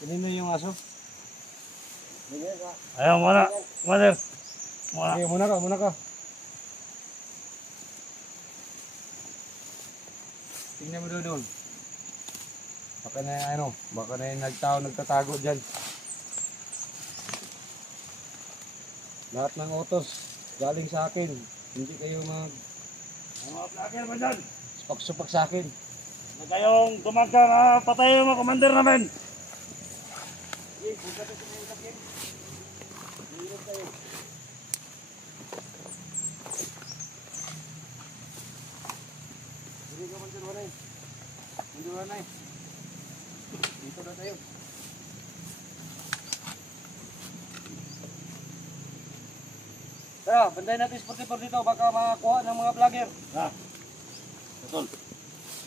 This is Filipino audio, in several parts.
Kanino yung aso? Ayaw muna. Commander. Muna. Okay, muna ka. Tingnan mo doon. Baka na yung nagtatago dyan. Lahat ng utos galing sa akin. Hindi kayo Mga vlogger ba dyan? supak sa akin. Huwag kayong tumagka na patay yung mga commander namin. Dito na tayo. Tara, bantayan natin sport dito. Baka makakuha ng mga vlogger. Betul.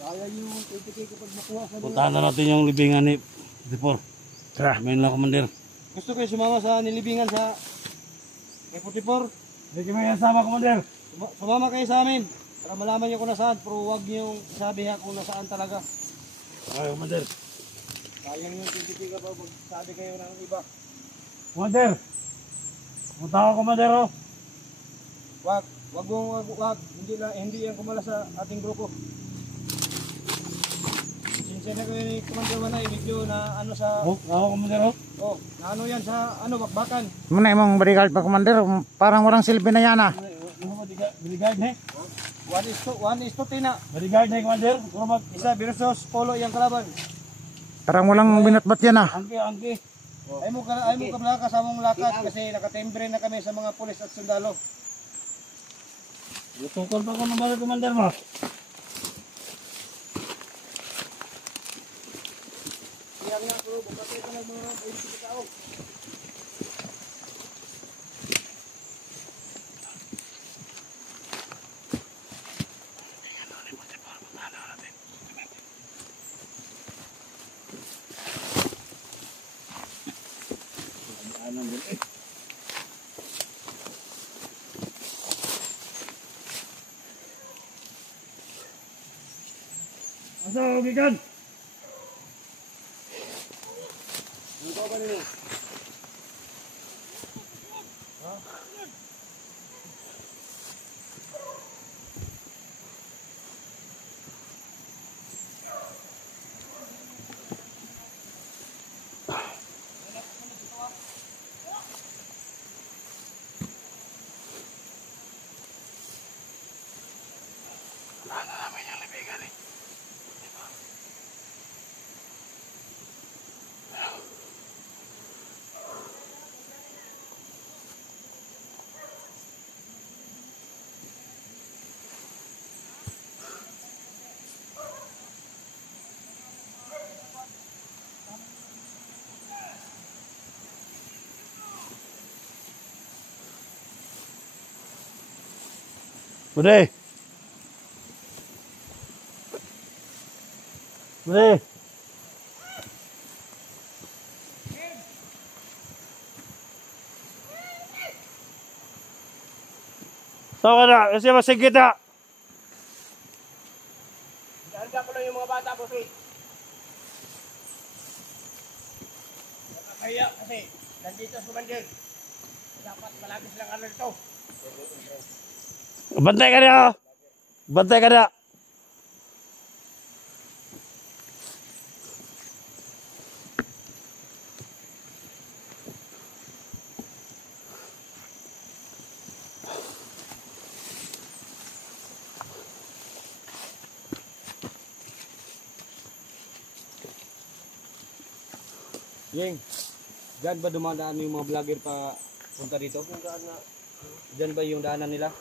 Kaya yung 20K kapag makuha sa Puntahan na natin yung libingan ni Dipor. Tara. Main lang commander. Gusto kayo sumama sa nilibingan sa kay 44? Hindi kami yan sama commander. Sumama kayo sa amin para malaman niyo kung nasaan, pero huwag niyo sabi ha kung nasaan talaga. Ay commander. Sayang yung 20K kapag magsabi kayo ng iba. Commander. Punta ako commander oh. Wag. Hindi yan kumala sa ating grupo. Sinsya na kayo ni Commander Wanay, medyo na ano sa... Oh, ako commander oh. Oh, na ano yan sa bakbakan. Muna imong bodyguard pa commander, parang walang silbi na yan ah. Bodyguard eh. 1:10 na. Bodyguard eh commander. Isa versus polo yung kalaban. Parang walang binatbat yan ah. Angki. Ay mo kablakas sa mong lakad kasi nakatembre na kami sa mga pulis at sundalo. Tukol pa ko ng commander mo. Kaya nga bro, bukatay ka ng mga 20 tao. Masuk ikan. Ano ba nila? Bude. Tahu ka na, kasi masigit na. Handa ko lang yung mga bata po, sweet. Nakakaya kasi nandito sa Commander. Dapat malagi silang ano dito. Bantay ka na. Bantay ka na. Yeng, dyan ba dumadaan yung mga vlogger pa punta dito? Dyan ba yung daanan nila?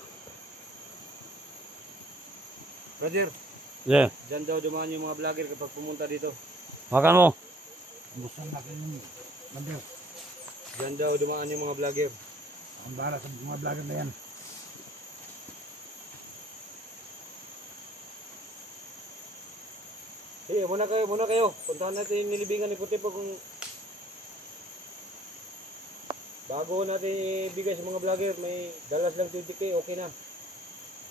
Roger, Yeah. dyan daw dumaan yung mga vlogger kapag pumunta dito. Makan mo. Busan natin yung commander. Dyan daw dumaan yung mga vlogger. Ang bahala sa mga vlogger na yan. Sige, muna kayo. Puntahan natin yung nilibingan ni Putipo kung bago natin ibigay sa mga vlogger, may dalas lang 20K, okay na.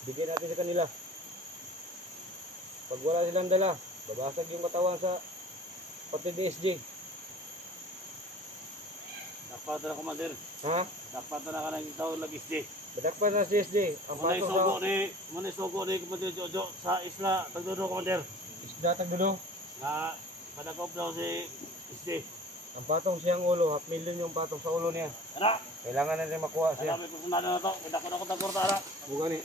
Bigyan natin sa kanila. Pag wala silang dala, babasag yung katawan sa pati DSG. Dakpata na, Commander. Ha? Dakpata na ka na yung tao lagi SD. Badakpan na si SD. Ang Manay patong sugo sa ni, manay sugo ni Commander Jojo sa isla Tagdodo, Commander. isda tagdulo. Na padakop daw si SD. Ang patong siyang ulo, 500,000 yung patong sa ulo niya. Ano? Kailangan na rin makuha siya. Ano may personal na to? May dako tagor tara. Bukan ni.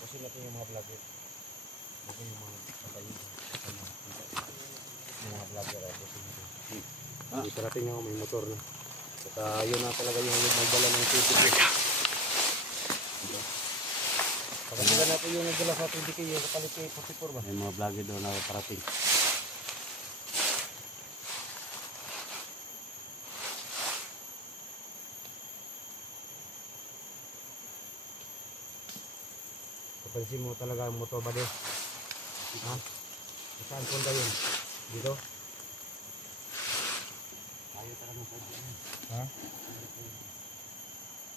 Kasi natin yung mga vlogger. Kasi yung mga patayin. Yung mga vlogger. Hindi parating ako, may motor na. Saka yun na talaga yung magdala ng TTK. Pagkakita natin yung nagdala sa TTK, yung kapalit kay 44 ba? May mga vlogger daw na parating. Kapansin mo talaga ang motor ba din? Ha? Saan punta yun? Dito? Ayaw talaga sa Ha?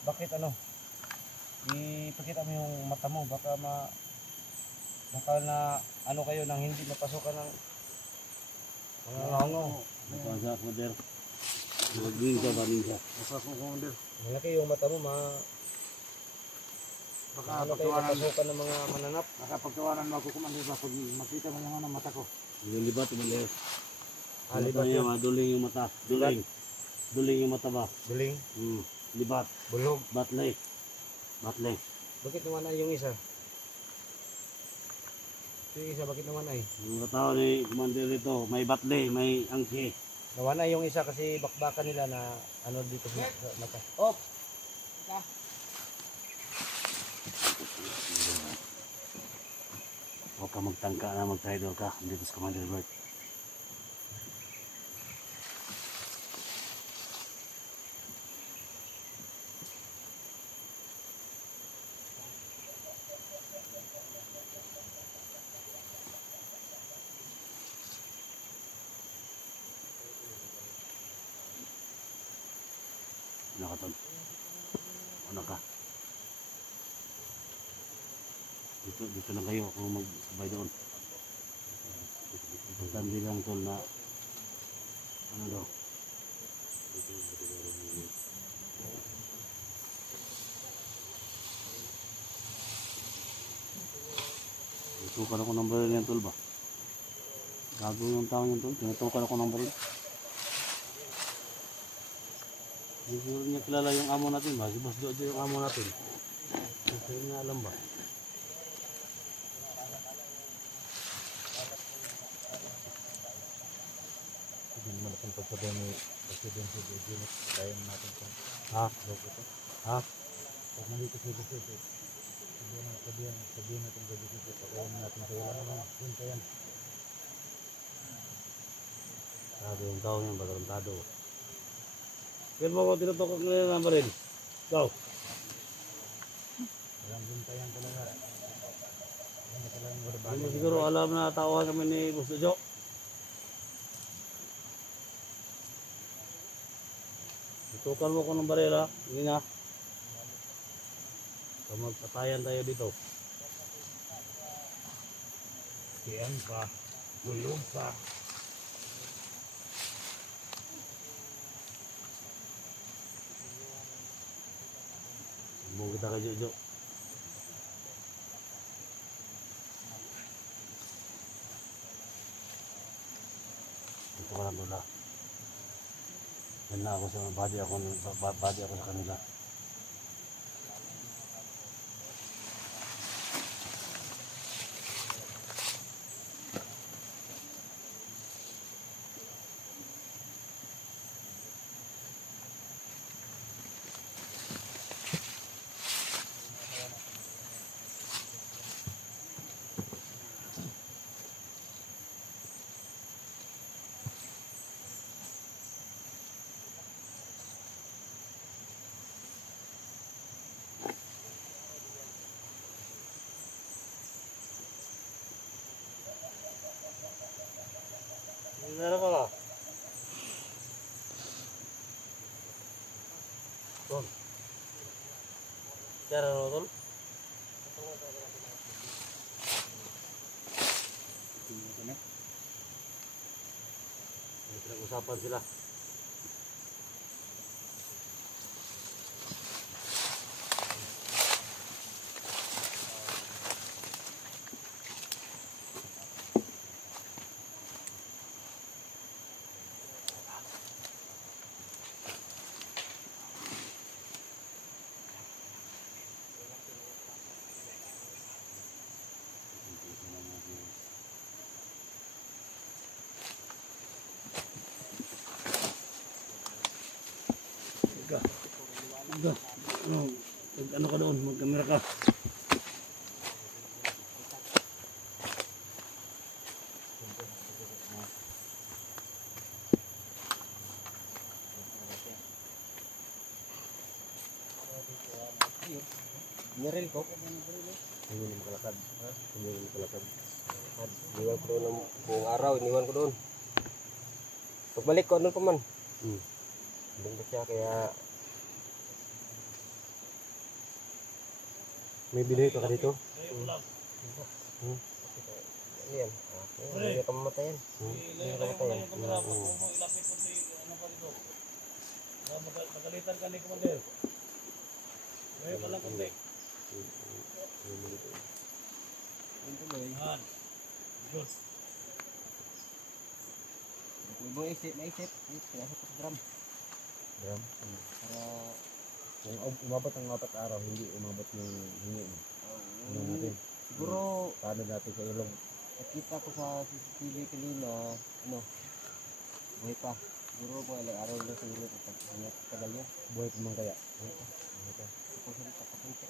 Bakit ano? Ipakita mo yung mata mo, baka na ano kayo nang hindi mapasukan ng mga langaw. Nagpasa, Commander. Magding ka ba minsan? Malaki yung mata mo, baka ano kayo mapasukan ng mga mananap. Nakapagtawanan mo ako, Commander, ba? Pag makita mo yung mata ko. Yung libat, Commander. Libat yun. Duling yung mata. Duling. Duling yung mata ba? Duling, Libat. bulog. Batlay. Batlay. Bakit naman ay yung isa? Yung isa, bakit naman ay? Yung tao ni Commander ito, may batlay, may angki. Nawana yung isa kasi bakbakan nila na ano dito sa mata. Oh! Huwag ka magtangka na mag-trader ka. Dito sa Commander Bert. Ano ka, Ton? Ano ka? Dito na kayo kung magsabay doon. Importante lang, Tol, na ano daw. Tutukan ako ng baril yan, Tol, ba? Gago yung tao yan, Tol. Tinutukan ako ng baril. Hindi siguro niya kilala yung amo natin ba? Si Boss Jojo yung amo natin. Hindi niya alam ba? Hindi naman akong pagsabihin ni President sa Jojo, kaya natin kung Ha? logo ito. Ha? Pag nandito sa Jojo, sabihin natin sa Jojo, kaya natin sa wala naman, yun kaya. Sabi yung tao niya, batarantado. Pero mo ko tinutukok nila ng baril. Go! Walang bintayan talaga. Ano talagang Hindi barabali. mo siguro alam na tauhan kami ni Boss Jojo. Tutukan mo ko ng baril, ha? Hindi na. So magpatayan tayo dito. Kiyan pa, gulong pa. Sumbong kita kay Jojo. Dito ka lang doon, ha? Yan na ako sa body ako sa kanila. Meron ka ba? Tol. Kaya ano, Tol? Pinag-usapan sila. Ano ka doon? Mag-camera ka. Nyaril ko. Hindi mo makalakad. Hindi mo makalakad. Iniwan ko doon ng buong araw. Iniwan ko doon. Pagbalik ko, ano pa man. Bunda siya kaya... May binigay ka dito? Ano yan? Hindi ka mamatayan. Hindi ka mamatayan. Magalitan ka ni Commander. Ngayon ka lang konti. Good. Ibang naisip. Pinasok ko sa drum. Drum? Para Kung umabot ang 4 araw, hindi umabot yung hingi mo. Ano natin? siguro Paano natin sa ilong? nakita ko sa CCTV kanina, buhay pa. Siguro po ilang araw lang siguro tagal yun. Buhay pa man kaya? Kung salita pa kunti.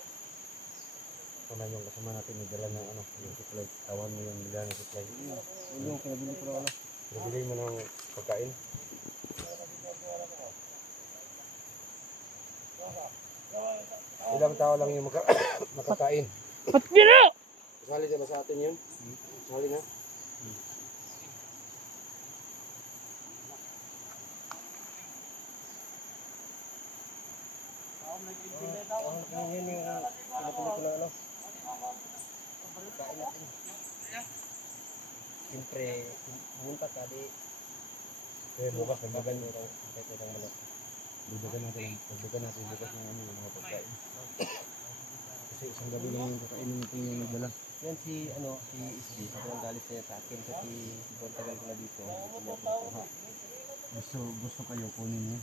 Kung yung kasama natin, nagdala ng yung supply. Tawan mo yung nagdala ng supply. Yun yung pinabili ko lang Nabili mo ng pagkain? Ilang tao lang yung makakain? Ba't gina? Kasali na ba sa atin yun? Kasali na? Yun yung pinabili ko lang Kain natin. Siyempre, pumunta ka di. Kaya bukas, Bagan mo lang. Kahit ilang manok. Dagdagan natin bukas ng yung mga pagkain. Kasi isang gabi lang yung kakainin natin yung nagdala. Yan si SB, sobrang galit niya sa akin kasi sobrang tagal ko na dito. Hindi niya pinukuha. Gusto kayo kunin niya?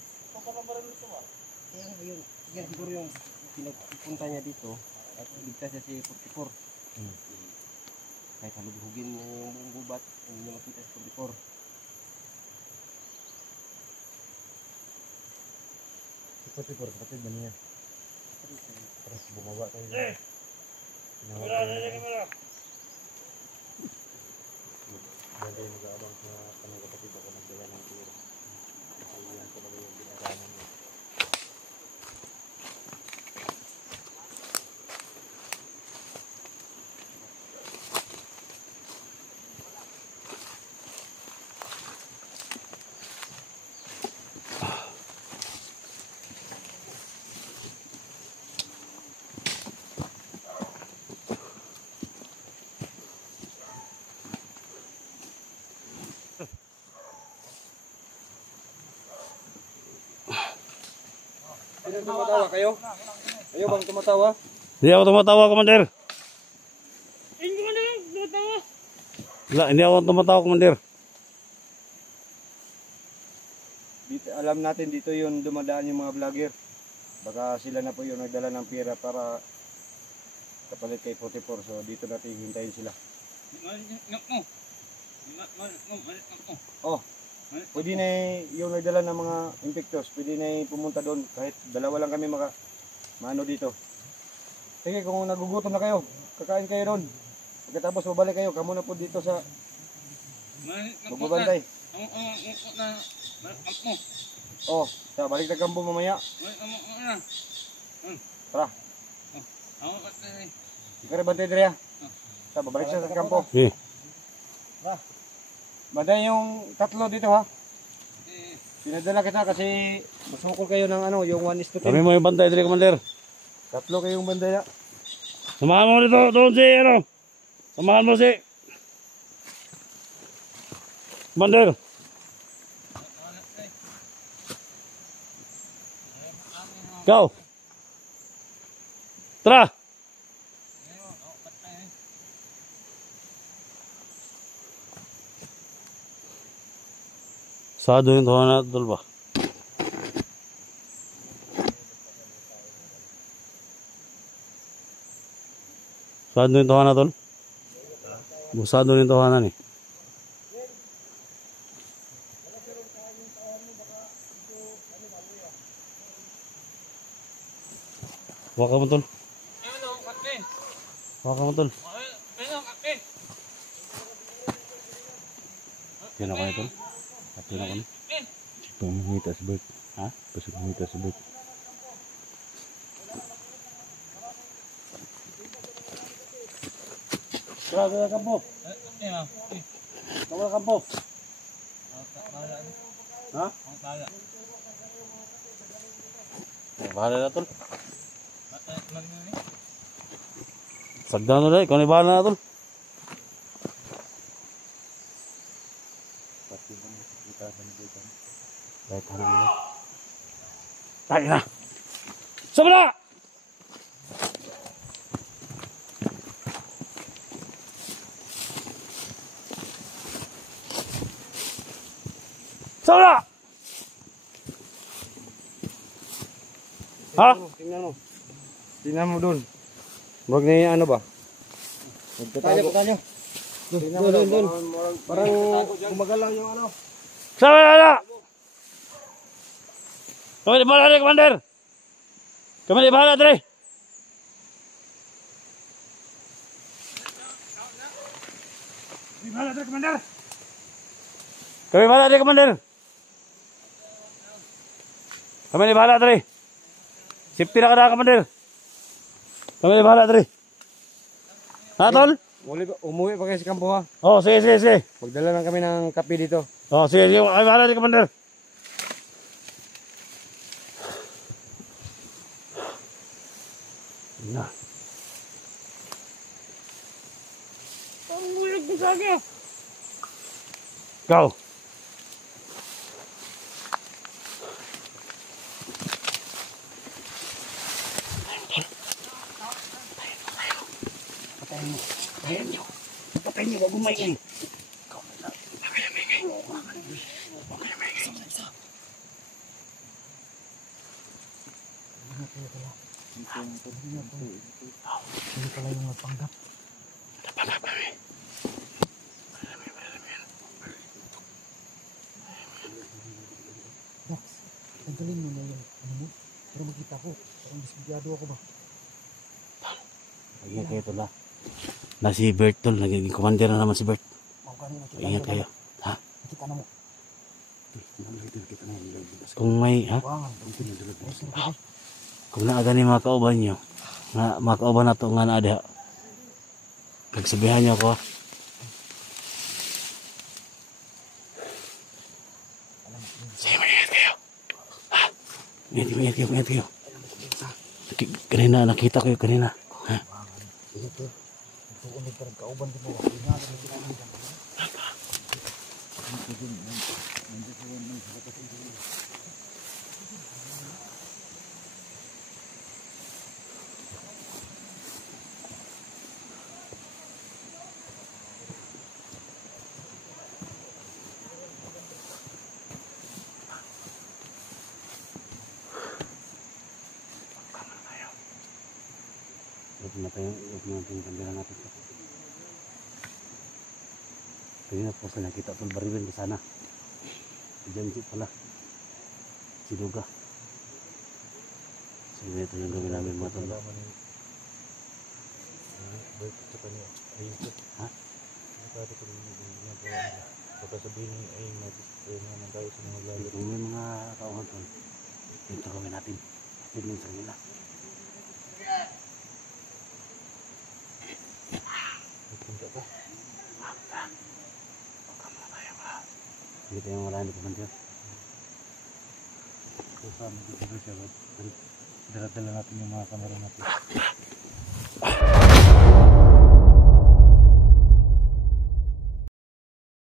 Kaya yun, yan siguro yung pinapunta niya dito at ligtas niya si 44. Kahit halugugin niya yung buong gubat, hindi niya makita si 44. Si 44, kapatid ba niya? Terus bumaba tayo dyan. Tinawag tayo na. Diyan tayo mag-aabang sa kanang kapatid ako nagdala ng tira. Kasi yan talaga yung binaranan niya. Sino tumatawa kayo? Kayo bang tumatawa? Hindi ako tumatawa, Commander. Hindi ako tumatawa, Commander. Dito, alam natin dito yung dumadaan yung mga vlogger. Baka sila na po yung nagdala ng pera para kapalit kay 44. So dito natin hintayin sila. Oh, pwede na yung nagdala ng mga impactors. Pwede na pumunta doon kahit dalawa lang kami maano dito. Sige, kung nagugutom na kayo, kakain kayo doon. Pagkatapos babalik kayo, kamo na po dito sa magbabantay. Oh, sa balik na kampo mamaya. Tara. Ikaw rin bantay diri ha. Sa babalik siya sa kampo. Okay. Tara. Baday yung tatlo dito ha. Pinadala kita kasi masukol kayo ng ano, yung 1:10. Kami mo yung bantay dali, Commander. Tatlo kayong bandaya. Samahan mo dito, doon si, ano. Samahan mo si. Commander. Ikaw. Tara. Sado yung tawa na tol ba? Sado yung tawa na tol? Busado yung tawanan eh. Waka mo tol. Waka mo tol. Yan ako tol. Yan ako ni. Pamungita si Bert. Ha? Pasok pamungita si Bert. Kaya kampo. Kaya kampo. Ha? Bahala na tol. Sagdan na rin. Ikaw na bahala na tol. Baik kanan dulu. Tarik na. Sebelah. Sebelah. Ha? Tingnan mo. Tingnan mo doon. Huwag na yung ano ba? Magtatago. Tingnan mo doon. Parang gumagalaw yung ano. Sebelah. Kami di bahala deh, Commander. Kami di bahala deh. Di bahala deh, Commander. Kami bahala deh, Commander. Kami di bahala deh. Safety na ka na, Commander. Kami di bahala deh. Ha, tol? Umuwi pa kayo sa kampo ha. Oh, sige, sige, sige. Magdala lang kami ng kape dito. Oh, sige, sige. Kami bahala deh, Commander. Na. Ang bulag mo sa akin. Go. Patayin niyo, wag umayin. Hindi pala yung nagpanggap. Napanggap kami. Dax, tanggalin mo na yung ano mo. Para makita ko. Parang disbigyado ako ba? Ingat kayo tol ha. Na si Bert tol, naging commander na naman si Bert. Ingat kayo. Ha? Nakita na mo. Kung may, ha? Kung naaga ni mga kauban nyo, nga mga kauban na to nga naada, pagsabihan nyo ako. Sige, mag-ingat kayo. Ha? Ingat kayo. Kanina, nakita ko yung kanina. Ha? Tuunig ka rin kauban din mo. Ingat na ginagawa. Huwag natin yung kandila natin. Kanina po sa nakita tol barilan di sana. Diyan si pala. Si Duga. So ito yung gawin namin mga tol. Ha? Baka sabihin ay mag-spray na ng tayo sa mga lalit. Kung may mga kauhan tol, ito gawin natin. Ito yung sa nila. Nagpunta ka. Huwag ka muna tayo. Hindi tayo marami pa man Diyos. Kasama dito siya. Dala-dala natin yung mga kamera natin.